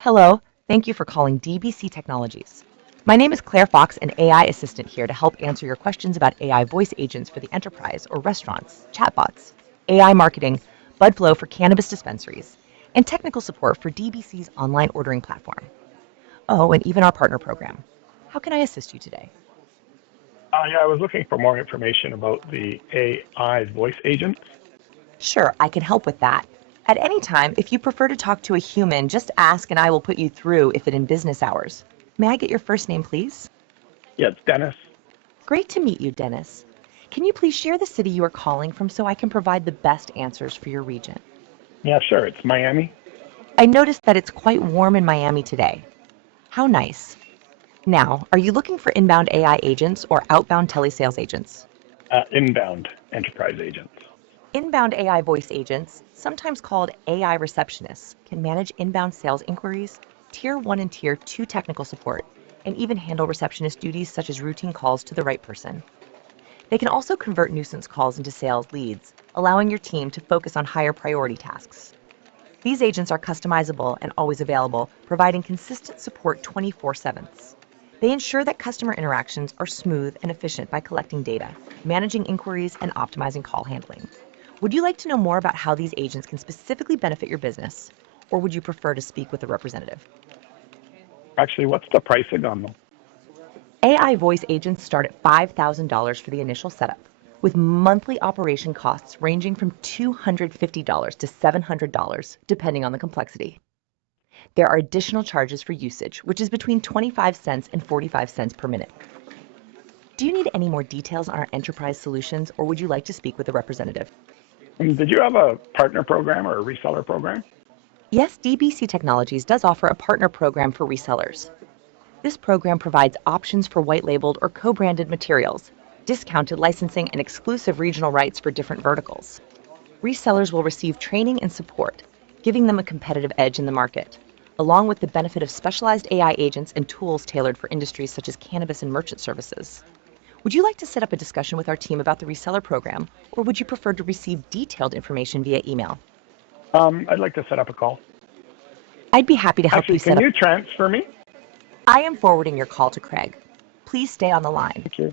Hello, thank you for calling DBC Technologies. My name is Claire Fox, an AI assistant here to help answer your questions about AI voice agents for the enterprise or restaurants, chatbots, AI marketing, Budflow for cannabis dispensaries, and technical support for DBC's online ordering platform. Oh, and even our partner program. How can I assist you today? Yeah, I was looking for more information about the AI voice agent. Sure, I can help with that. At any time, if you prefer to talk to a human, just ask and I will put you through if it in business hours. May I get your first name, please? Yeah, it's Dennis. Great to meet you, Dennis. Can you please share the city you are calling from so I can provide the best answers for your region? Yeah, sure. It's Miami. I noticed that it's quite warm in Miami today. How nice. Now, are you looking for inbound AI agents or outbound telesales agents? Inbound enterprise agents. Inbound AI voice agents, sometimes called AI receptionists, can manage inbound sales inquiries, Tier 1 and Tier 2 technical support, and even handle receptionist duties such as routine calls to the right person. They can also convert nuisance calls into sales leads, allowing your team to focus on higher priority tasks. These agents are customizable and always available, providing consistent support 24/7. They ensure that customer interactions are smooth and efficient by collecting data, managing inquiries, and optimizing call handling. Would you like to know more about how these agents can specifically benefit your business, or would you prefer to speak with a representative? Actually, what's the pricing on them? AI voice agents start at $5,000 for the initial setup, with monthly operation costs ranging from $250 to $700, depending on the complexity. There are additional charges for usage, which is between 25 cents and 45 cents per minute. Do you need any more details on our enterprise solutions, or would you like to speak with a representative? Did you have a partner program or a reseller program? Yes, DBC Technologies does offer a partner program for resellers. This program provides options for white-labeled or co-branded materials, discounted licensing, and exclusive regional rights for different verticals. Resellers will receive training and support, giving them a competitive edge in the market, along with the benefit of specialized AI agents and tools tailored for industries such as cannabis and merchant services. Would you like to set up a discussion with our team about the reseller program, or would you prefer to receive detailed information via email? I'd like to set up a call. I'd be happy to help you Actually, set can up. you transfer me? I am forwarding your call to Craig. Please stay on the line. Thank you.